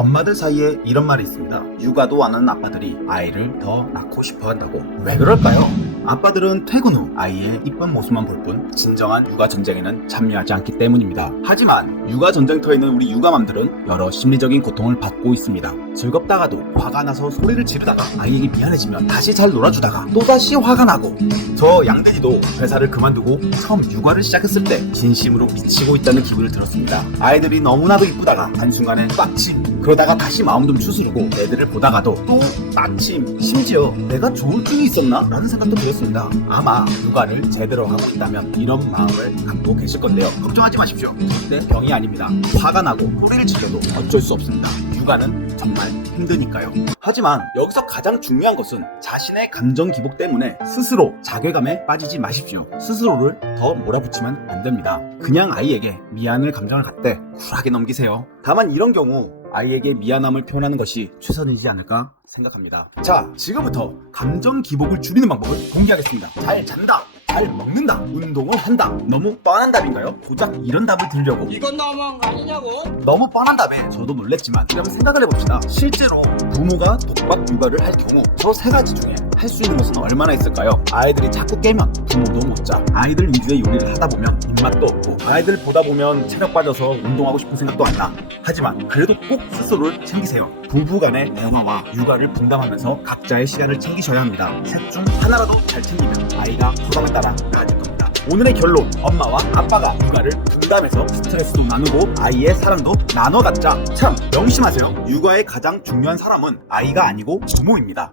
엄마들 사이에 이런 말이 있습니다. 육아도 안 하는 아빠들이 아이를 더 낳고 싶어 한다고. 왜 그럴까요? 아빠들은 퇴근 후 아이의 이쁜 모습만 볼 뿐 진정한 육아 전쟁에는 참여하지 않기 때문입니다. 하지만 육아 전쟁터에 있는 우리 육아맘들은 여러 심리적인 고통을 받고 있습니다. 즐겁다가도 화가 나서 소리를 지르다가 아이에게 미안해지면 다시 잘 놀아주다가 또다시 화가 나고 저 양돼지도 회사를 그만두고 처음 육아를 시작했을 때 진심으로 미치고 있다는 기분을 들었습니다. 아이들이 너무나도 이쁘다가 한순간에 빡침 그러다가 다시 마음 좀 추스르고 애들을 보다가도 또 빡침 심지어 내가 조울증이 있었나? 라는 생각도 들었습니다. 아마 육아를 제대로 하고 있다면 이런 마음을 갖고 계실 건데요. 걱정하지 마십시오. 절대 병이 아닙니다. 화가 나고 소리를 질러도 어쩔 수 없습니다. 육아는 정말 힘드니까요. 하지만 여기서 가장 중요한 것은 자신의 감정 기복 때문에 스스로 자괴감에 빠지지 마십시오. 스스로를 더 몰아붙이면 안 됩니다. 그냥 아이에게 미안을 감정을 갖되 쿨하게 넘기세요. 다만 이런 경우 아이에게 미안함을 표현하는 것이 최선이지 않을까 생각합니다. 자, 지금부터 감정 기복을 줄이는 방법을 공개하겠습니다. 잘 잔다. 잘 먹는다. 운동을 한다. 너무 뻔한 답인가요? 고작 이런 답을 들려고 이건 너무한 거 아니냐고? 너무 뻔한 답에 저도 놀랬지만 그럼 생각을 해봅시다. 실제로 부모가 독박 육아를 할 경우 저 세 가지 중에 할 수 있는 것은 얼마나 있을까요? 아이들이 자꾸 깨면 부모도 못 자. 아이들 위주의 요리를 하다 보면 입맛도 없고 아이들 보다 보면 체력 빠져서 운동하고 싶은 생각도 안 나. 하지만 그래도 꼭 스스로를 챙기세요. 부부 간의 대화와 육아를 분담하면서 각자의 시간을 챙기셔야 합니다. 셋 중 하나라도 잘 챙기면 아이가 부담에 따라. 오늘의 결론 엄마와 아빠가 육아를 분담해서 스트레스도 나누고 아이의 사랑도 나눠 갖자 참 명심하세요 육아의 가장 중요한 사람은 아이가 아니고 부모입니다